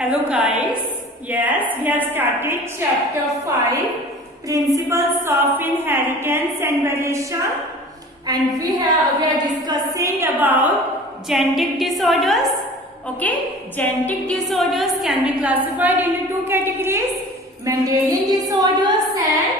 Hello guys, yes, we have started chapter 5, Principles of Inheritance and Variation, and we are discussing about genetic disorders. Okay, genetic disorders can be classified into two categories, Mendelian disorders and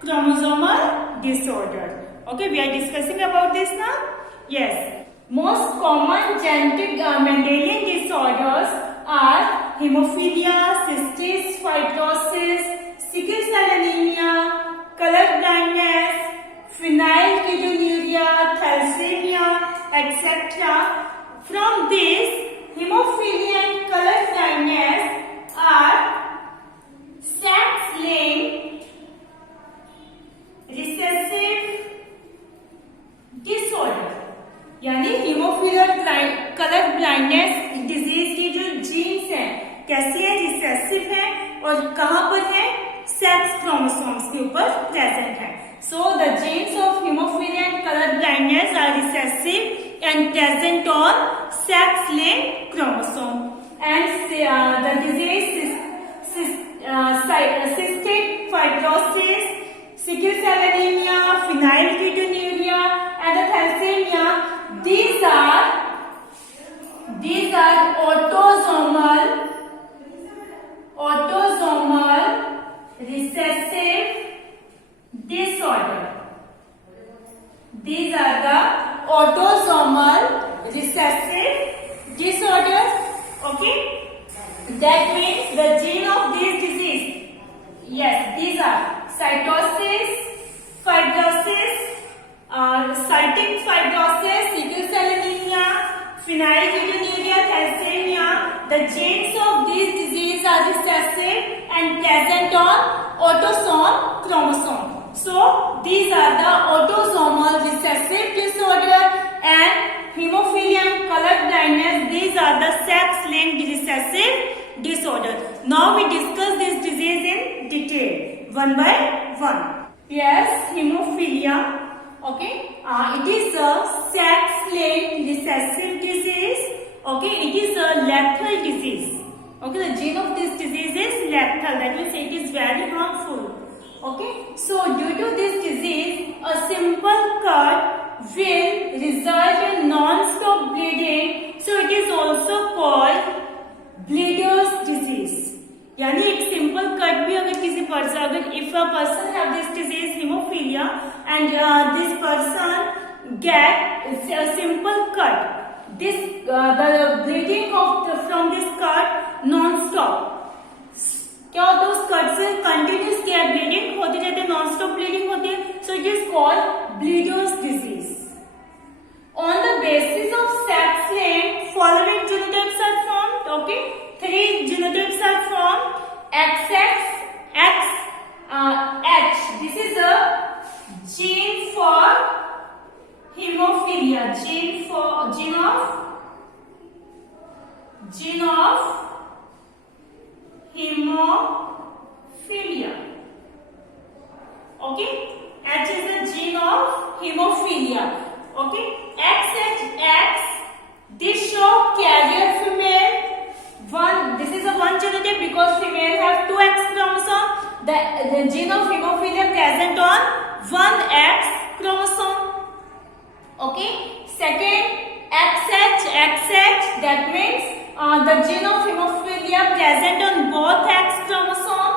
chromosomal disorder. Okay, we are discussing about this now. Yes, most common genetic Mendelian disorders are hemophilia, cystic fibrosis, sickle cell anemia, color blindness, phenylketonuria, thalassemia, etc. From this, hemophilia and color blindness are sex-linked recessive disorder. यानी haemophilia colour blindness disease की जो jeans हैं कैसी है, recessive है और कहां पर है, सेक्स क्रोमोसोम्स के ऊपर प्रेजेंट है. So the genes of haemophilia and colour blindness are recessive and present on sex linked chromosome and the disease cystic fibrosis, sickle cell anemia, phenylketonuria and the thalassemia. These are autosomal recessive disorder. These are the autosomal recessive disorders. Okay, that means the gene of this disease. Yes, these are cytosis, fibrosis, cystic fibrosis, sickle cell anemia, phenylketonuria, thalassemia. The genes of these diseases are recessive and present on autosomal chromosome. So these are the autosomal recessive disorder and hemophilia and color blindness. These are the sex-linked recessive disorder. Now we discuss this disease in detail, one by one. Yes, hemophilia. Okay, it is a sex-linked recessive disease. Okay, it is a lethal disease. Okay, the gene of this disease is lethal. That means it is very harmful. Okay, so due to this disease, a simple cut will result in non-stop bleeding. So it is also called bleeder's disease. यानी एक simple cut भी अगर किसी person, अगर if a person have this disease haemophilia and this person get a simple cut, this the bleeding of from this cut non-stop. क्या होता है, उस कट से कंटिन्यूस क्या ब्लीडिंग होती रहती है, नॉन स्टॉप ब्लीडिंग होती है. So it is called bleeders disease. On the basis of sex linked, following genotypes are formed. Okay, 3 genotypes are formed: XX, X, H. This is a gene for hemophilia. Gene of hemophilia. Okay, H is a gene of hemophilia. Okay, XX, this show carrier female. This is a one genotype because female have 2 X chromosome. The gene of hemophilia present on 1 X chromosome. Okay, second XX, that means the gene of hemophilia present on both X chromosome.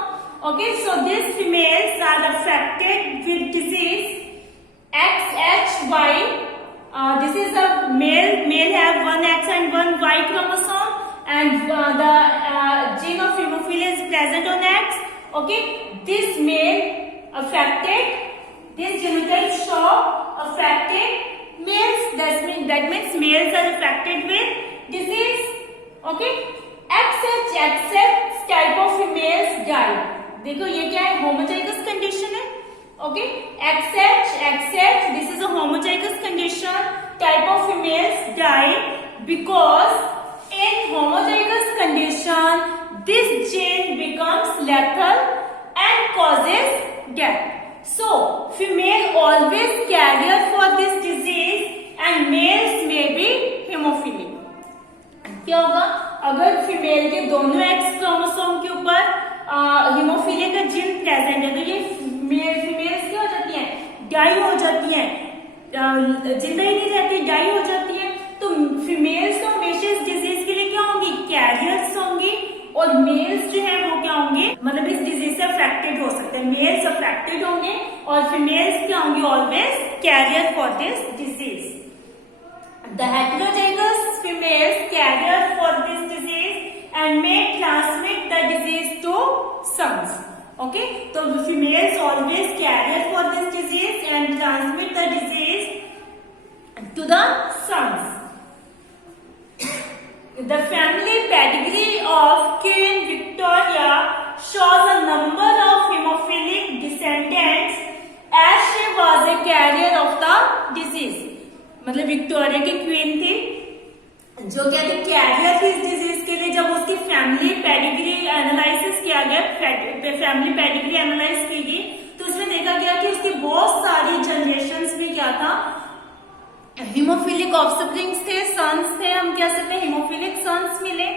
Okay, so these females are affected with disease XHY. This is a male have 1 X and 1 Y chromosome, and the gene of hemophilia is present on X. Okay, this male affected, this genotype show affected males. That means males are affected with disease. Okay, XX type of females die. देखो ये क्या है, homozygous condition है. Okay, XX, this is a homozygous condition. Type of females die because in homozygous condition, this gene becomes lethal and causes death. So, female always carrier for this disease and males may be hemophilic. क्या होगा, अगर female के दोनों x chromosome के ऊपर haemophilia का gene present है तो ये फीमेल्स क्या हो जाती हैं, डाई हो जाती हैं, जिंदा ही नहीं रहती, डाई हो जाती है। तो फीमेल्स तो हमेशा इस डिजीज के लिए क्या होंगी, कैरियर्स होंगी, और मेल्स जो है वो क्या होंगे, मतलब इस डिजीज से अफेक्टेड हो सकते हैं। मेल्स अफेक्टेड होंगे और फीमेल्स क्या होंगी, always carrier for this disease. The heterozygous females carrier for this disease and may transmit the disease to sons. Okay, so the females always carrier for this disease and transmit the disease to the sons. The family pedigree of Queen Victoria shows a number of hemophilic descendants as she was a carrier of the disease. मतलब Victoria की queen थी जो क्या थी, career थी इस disease के लिए। जब उसकी फैमिली पेडिग्री एनालिसिस किया गया, फैमिली पेडिग्री एनालाइज की गई, तो उसमें देखा गया कि उसकी बहुत सारी जनरेशंस में क्या था, हीमोफिलिक ऑफस्प्रिंग्स थे, सन्स थे, हम कह सकते हैं हीमोफिलिक सन्स मिले।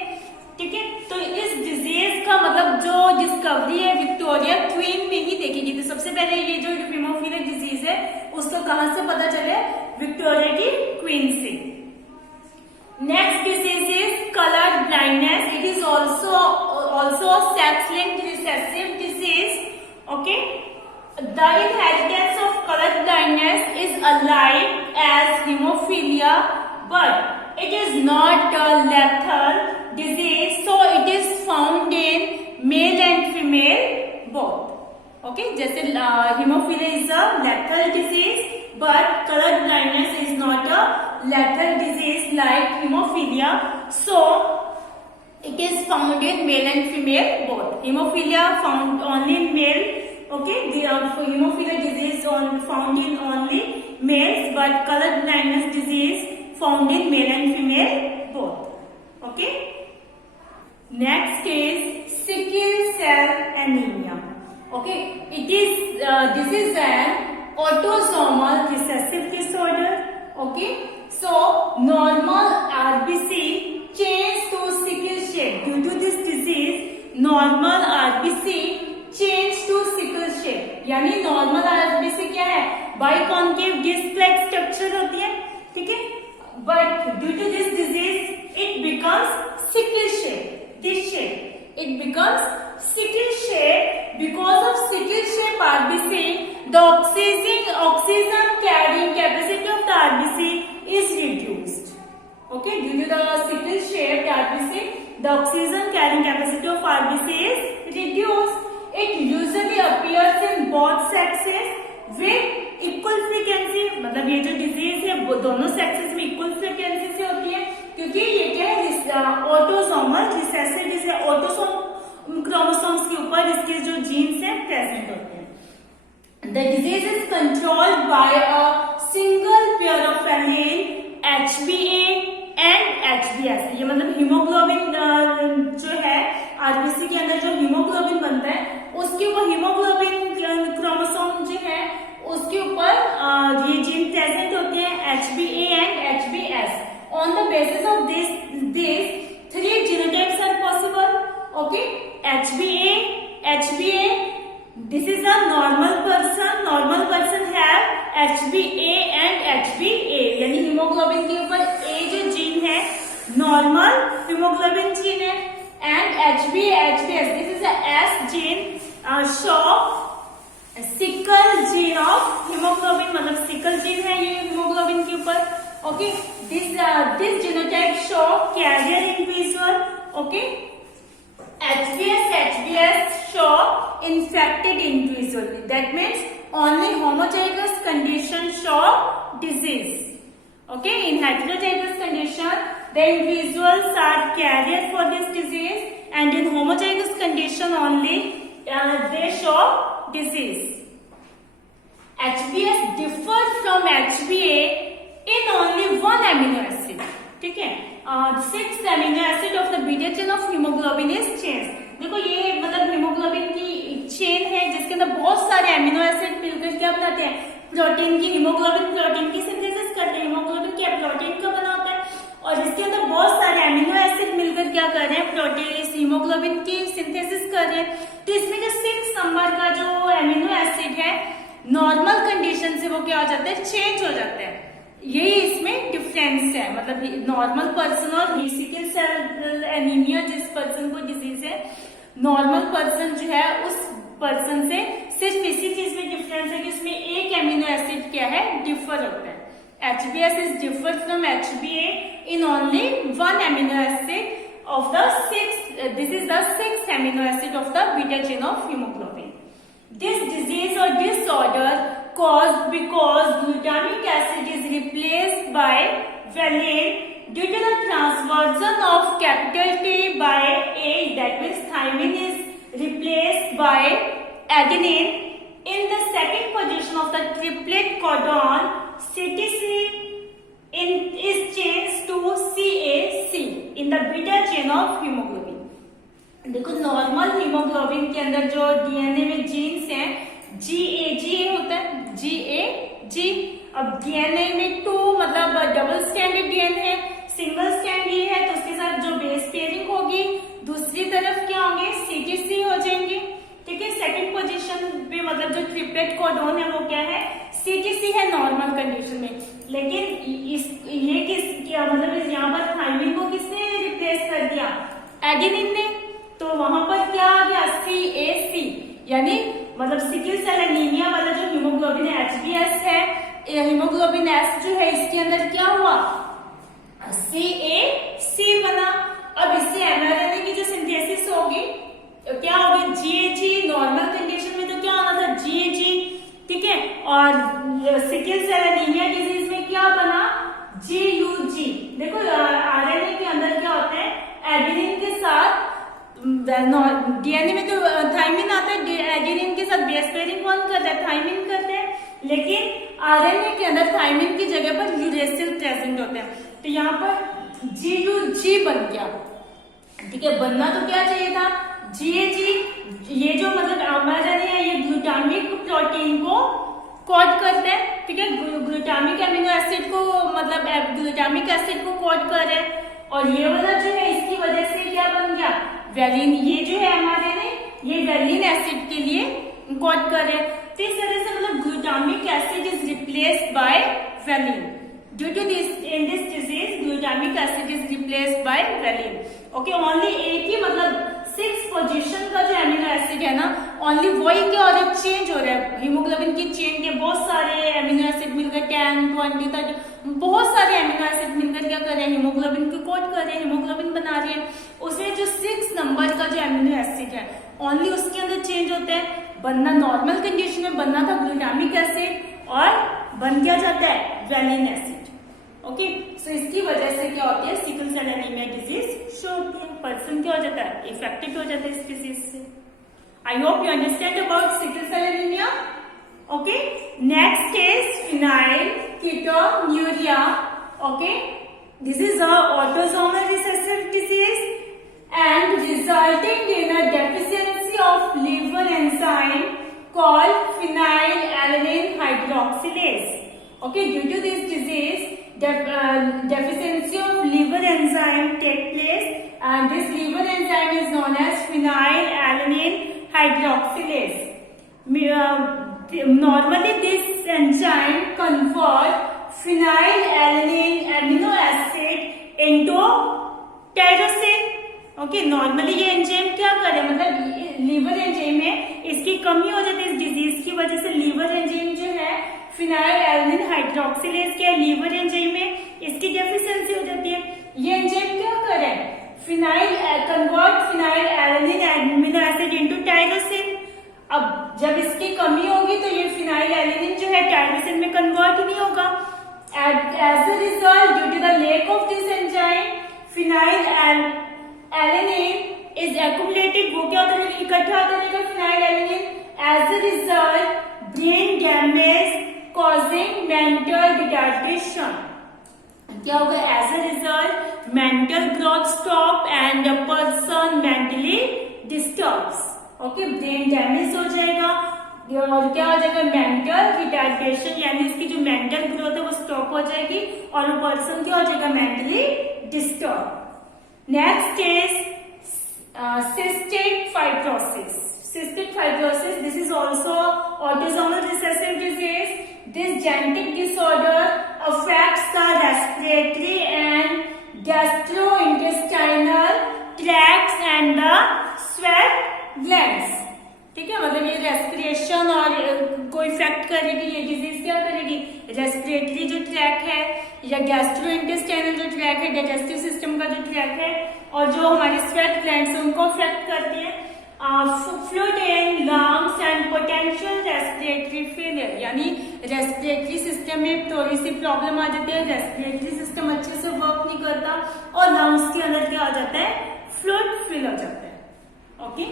ठीक है, तो इस डिजीज का मतलब जो डिस्कवरी है विक्टोरिया क्वीन में ही देखी गई थी। सबसे पहले ये जो हीमोफिलिक डिजीज है उसका कहां से पता चले, विक्टोरिया की क्वीन से। Next disease is colour blindness. It is also sex linked recessive disease. Okay, the inheritance of colour blindness is alike as haemophilia but it is not a lethal disease, so it is found in male and female both. Okay, जैसे hemophilia is a lethal disease, but color blindness is not a lethal disease like hemophilia. So it is found in male and female both. Hemophilia found only in male. Okay, the hemophilia disease found in only males, but color blindness disease found in male and female both. Okay. Next is sickle cell anemia. Okay, it is this is an autosomal recessive disorder. Okay, so normal RBC change to sickle shape. Due to this disease, normal RBC change to sickle shape. यानी normal RBC क्या है, बाइकॉन्केव disc like structure होती है, ठीक है, but due to this disease it becomes sickle shape. This shape it becomes sickle shape. Because of sickle shape RBC, the oxygen carrying capacity of the RBC is reduced. Okay, due to the sickle shaped RBC, the oxygen carrying capacity of RBC is reduced. It usually appears in both sexes with equal frequency. मतलब ये जो disease है वो दोनों sexes में equal frequency से होती है, क्योंकि ये क्या है, autosomal recessive disease, autosome chromosomes के ऊपर इसके जो जीन्स हैं प्रेजेंट होते हैं। The disease is controlled by a single pair of allele HbA and HbS। ये मतलब हीमोग्लोबिन जो है आरबीसी के अंदर जो हीमोग्लोबिन बनता है उसके ऊपर हीमोग्लोबिन क्रोमोसोम जो है उसके ऊपर ये जीन प्रेजेंट होते हैं HbA and HbS। On the basis of these three genotypes are possible. Okay, HbA, HbA. This is a normal person. Normal person have HbA and HbA. यानी हीमोग्लोबिन के ऊपर A जो जीन है normal haemoglobin gene है, and HbA, HbS. This is a S gene. Show sickle gene of hemoglobin, मतलब sickle gene है ये haemoglobin के ऊपर। Okay, this genotype show carrier individual. Okay, HbS show infected individual. That means only homozygous condition show disease. Okay, in heterozygous condition the individuals are carrier for this disease, and in homozygous condition only they show disease. HbS differs from HbA in only one amino acid. ठीक है, 6 amino acid of the beta chain of hemoglobin is changed. देखो ये मतलब haemoglobin की chain है जिसके अंदर बहुत सारे एमिनो एसिड मिलकर क्या बनाते हैं, प्रोटीन की, हीमोग्लोबिन प्रोटीन की सिंथेसिस करते हैं। हीमोग्लोबिन क्या प्रोटीन का बना होता है, और इसके अंदर बहुत सारे एमिनो एसिड मिलकर क्या कर हीमोग्लोबिन की सिंथेसिस कर रहे हैं। तो इसमें जो 6 नंबर का जो एमिनो एसिड है नॉर्मल कंडीशन से वो क्या हो जाता है, चेंज हो जाता है। यही इसमें डिफरेंस है, मतलब नॉर्मल पर्सन और सिकल सेल एनीमिया जिस पर्सन को डिजीज है, नॉर्मल पर्सन जो है उस पर्सन से सिर्फ इसी चीज में डिफरेंस है कि उसमें एक एमिनो एसिड क्या है, डिफर होता है। HbS is different from HbA in only one amino acid of the this is the 6th amino acid of the beta chain of hemoglobin. This disease or disorder caused because glutamic acid is replaced by valine due to the transversion of capital T by A, that means thymine is replaced by adenine. In the second position of the triplet codon, CTC is changed to CAC in the beta chain of hemoglobin. देखो normal haemoglobin के अंदर जो DNA में jeans हैं GAG होता है, GAG। अब DNA में 2 मतलब डबल स्ट्रैंडेड डीएनए है, सिंगल स्ट्रैंड ये है तो उसके साथ जो बेस पेयरिंग होगी दूसरी तरफ क्या होंगे, CTC हो जाएंगे। ठीक है, सेकंड पोजीशन पे मतलब जो ट्रिपलेट कोडोन है वो क्या है, CTC है नॉर्मल कंडीशन में। लेकिन ये किस क्या मतलब यहाँ पर थायमिन को किसने रिप्लेस कर दिया, एडेनिन ने। तो वहां पर क्या आ गया, CAC, यानी मतलब सिकल सेल एनीमिया वाला जो हीमोग्लोबिन HbS है, हीमोग्लोबिन S जो है इसके अंदर क्या हुआ, CAC बना। अब इससे mRNA की जो सिंथेसिस होगी क्या होगी, GAG। नॉर्मल कंडीशन में तो क्या होना था, GAG। ठीक है, और सिकल सेल एनीमिया डिजीज में क्या बना, GUG। देखो आरएनए के अंदर क्या होता है, एडेनिन के साथ डीएनए में तो थायमिन आता है, एडेनिन के साथ बेस पेयरिंग कौन करता है, थायमिन करते हैं। लेकिन आरएनए के अंदर थायमिन की जगह पर यूरेसिल प्रेजेंट होते हैं, तो यहाँ पर GUG बन गया। ठीक है, बनना तो क्या चाहिए था, GAG। ये जो मतलब एमआरएनए है ये ग्लूटामिक प्रोटीन को कोड करते हैं। ठीक है, ग्लूटामिक एमिनो एसिड को मतलब ग्लूटामिक एसिड को कोड कर रहे हैं, और ये वाला जो है इसकी वजह से क्या बन गया, वैलिन। ये जो है एमआरएनए ये वैलिन एसिड के लिए कोड कर रहे हैं। तो इस तरह से मतलब glutamic acid is replaced by valine. Due to this in this disease glutamic acid is replaced by valine. Okay, only एक ही मतलब 6 पोजीशन का जो एमिनो एसिड है ना, ओनली वही क्या हो रहा है, चेंज हो रहा है। हीमोग्लोबिन की चेन के बहुत सारे एमिनो एसिड मिलकर 10, 20, 30 बहुत सारे एमिनो एसिड मिलकर क्या कर रहे हैं, हीमोग्लोबिन को कोड कर रहे हैं, हीमोग्लोबिन बना रहे हैं। उसमें जो 6 नंबर का जो एमिनो एसिड है ओनली उसके अंदर चेंज होता है। बनना नॉर्मल कंडीशन में बनना था ग्लूटामिक एसिड और बन क्या जाता है, वैलिन एसिड। ओके, सो इसकी वजह से क्या होती है, sickle cell anaemia disease show होती है, पर्सन क्या हो जाता है, इफेक्टेड हो जाता है इस डिजीज से। I hope you understand about sickle cell anaemia. Okay, next is phenylketonuria. Okay, this is a autosomal recessive disease and resulting in a deficiency of liver enzyme called phenylalanine hydroxylase. Okay, due to this disease, deficiency of liver enzyme take place, and this liver enzyme is known as phenylalanine hydroxylase. Normally, this enzyme convert phenylalanine amino acid into tyrosine. Okay, normally ये enzyme क्या करे, मतलब liver enzyme है, इसकी कमी हो जाती है इस डिजीज की वजह से। लीवर एंजाइम जो है फिनाइलएलानाइन हाइड्रोक्सिलेज क्या लीवर एंजाइम है, इसकी डेफिशिएंसी हो जाती है। ये एंजाइम क्या करे, convert phenylalanine amino acid into tyrosine. अब जब इसकी कमी होगी तो ये फिनाइलएलानाइन जो है टायरोसिन में कन्वर्ट नहीं होगा। As a result, due to the lack of this enzyme, phenylalanine is accumulated, वो क्या होता है, इकट्ठा होता रहेगा phenylalanine. As a result brain damage causing mental retardation. क्या होगा, as a result mental growth stop and a person mentally disturbs. Okay, brain damage हो जाएगा और क्या हो जाएगा, मेंटल रिटार्डेशन, यानी इसकी जो मेंटल ग्रोथ है वो स्टॉप हो जाएगी और वो पर्सन क्या हो जाएगा, mentally disturb. Next is fibrosis. Cystic fibrosis, this is also autosomal recessive disease. This genetic disorder affects the respiratory and gastrointestinal tracts and the sweat glands. ठीक है, मतलब ये रेस्पिरेशन और को इफेक्ट करेगी। ये डिजीज क्या करेगी, रेस्पिरेटरी जो ट्रैक है या गैस्ट्रोइंटेस्टाइनल जो ट्रैक है, डाइजेस्टिव सिस्टम का जो ट्रैक है, और जो हमारे स्वेट ग्लैंड्स हैं उनको इफेक्ट करती है। Fluid in lungs and potential respiratory failure, यानी रेस्पिरेटरी सिस्टम में थोड़ी सी प्रॉब्लम आ जाती है, रेस्पिरेटरी सिस्टम अच्छे से वर्क नहीं करता और लंग्स के अंदर क्या आ जाता है, फ्लूइड फिल हो जाता है। Okay,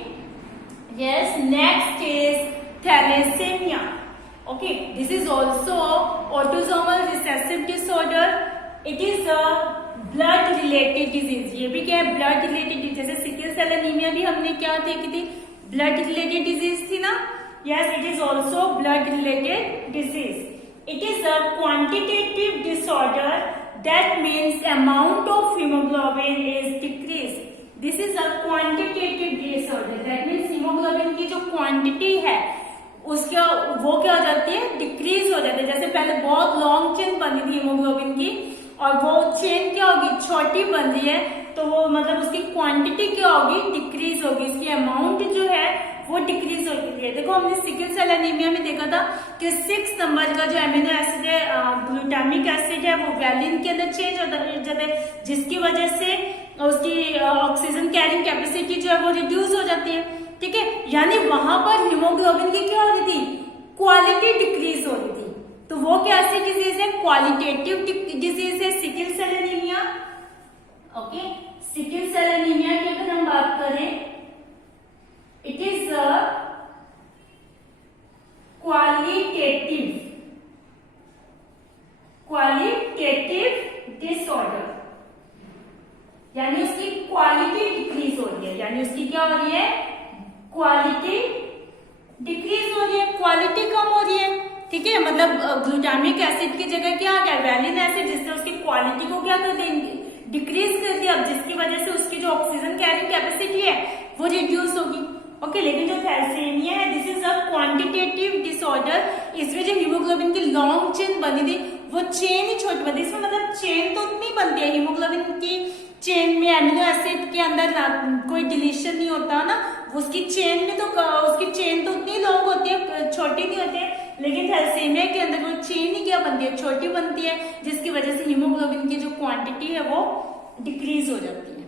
yes, next is thalassemia. Okay, this is also autosomal recessive disorder. It is a blood related disease. ये भी क्या है, blood related disease। जैसे सिकल सेल एनीमिया भी हमने क्या देखी थी, blood related disease थी ना। Yes, it is also blood related disease. It is a quantitative disorder, that means amount of hemoglobin is decreased. This is a quantitative disorder, that means haemoglobin की जो quantity है उसका वो क्या हो जाती है, डिक्रीज हो जाती है। जैसे पहले बहुत लॉन्ग चेन बनी थी हीमोग्लोबिन की और वो चेन क्या होगी, छोटी बन रही है, तो वो मतलब उसकी क्वांटिटी क्या होगी, डिक्रीज होगी, इसकी अमाउंट जो है वो डिक्रीज होगी। देखो हमने सिकल सेल एनीमिया में देखा था कि 6 नंबर का जो एमिनो एसिड है, ग्लूटामिक एसिड है, वो वैलिन के अंदर चेंज हो जाता है, जिसकी वजह से उसकी ऑक्सीजन कैरिंग कैपेसिटी जो है वो रिड्यूस हो जाती है। ठीक है, यानी वहां पर हीमोग्लोबिन की क्या हो रही थी, क्वालिटी डिक्रीज हो रही थी। तो वो कैसी डिजीज है, क्वालिटेटिव डिजीज है sickle cell anaemia. Okay, sickle cell anaemia की अगर हम बात करें, it is a qualitative disorder, यानी उसकी क्वालिटी डिक्रीज हो रही है, यानी उसकी क्या हो रही है, क्वालिटी डिक्रीज हो रही है, क्वालिटी कम हो रही है। ठीक है, मतलब ग्लूटामिक एसिड की जगह क्या आ गया, वैलिन एसिड, जिससे उसकी क्वालिटी को क्या कर देंगे, डिक्रीज कर दिया, जिसकी वजह से उसकी जो ऑक्सीजन कैरिंग कैपेसिटी है वो रिड्यूस होगी। ओके, लेकिन जो थैलेसीमिया है, this is a quantitative disorder. इसमें जो हीमोग्लोबिन की लॉन्ग चेन बनी थी वो चेन ही छोटी बनी, इसमें मतलब चेन तो उतनी बनती है, हीमोग्लोबिन की चेन में एमिनो एसिड के अंदर कोई डिलीशन नहीं होता ना, उसकी चेन में तो उसकी चेन तो उतनी लॉन्ग होती है, छोटी नहीं होती है, लेकिन थैलेसीमिया के अंदर वो चेन ही क्या बनती है, छोटी बनती है, जिसकी वजह से हीमोग्लोबिन की जो क्वांटिटी है वो डिक्रीज हो जाती है।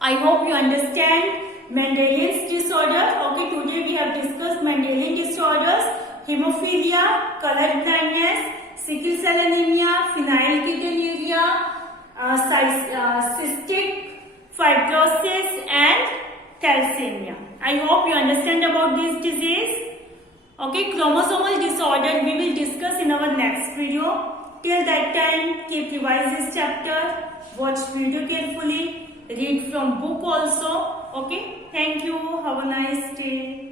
आई hope you understand Mendelian's disorder. Okay, today we have discussed Mendelian disorders, hemophilia, color blindness, sickle cell anemia, phenylketonuria, cystic fibrosis and thalassemia. I hope you understand about this disease. Okay, chromosomal disorder we will discuss in our next video. Till that time, keep revise this chapter, watch video carefully, read from book also. Okay, thank you, have a nice day.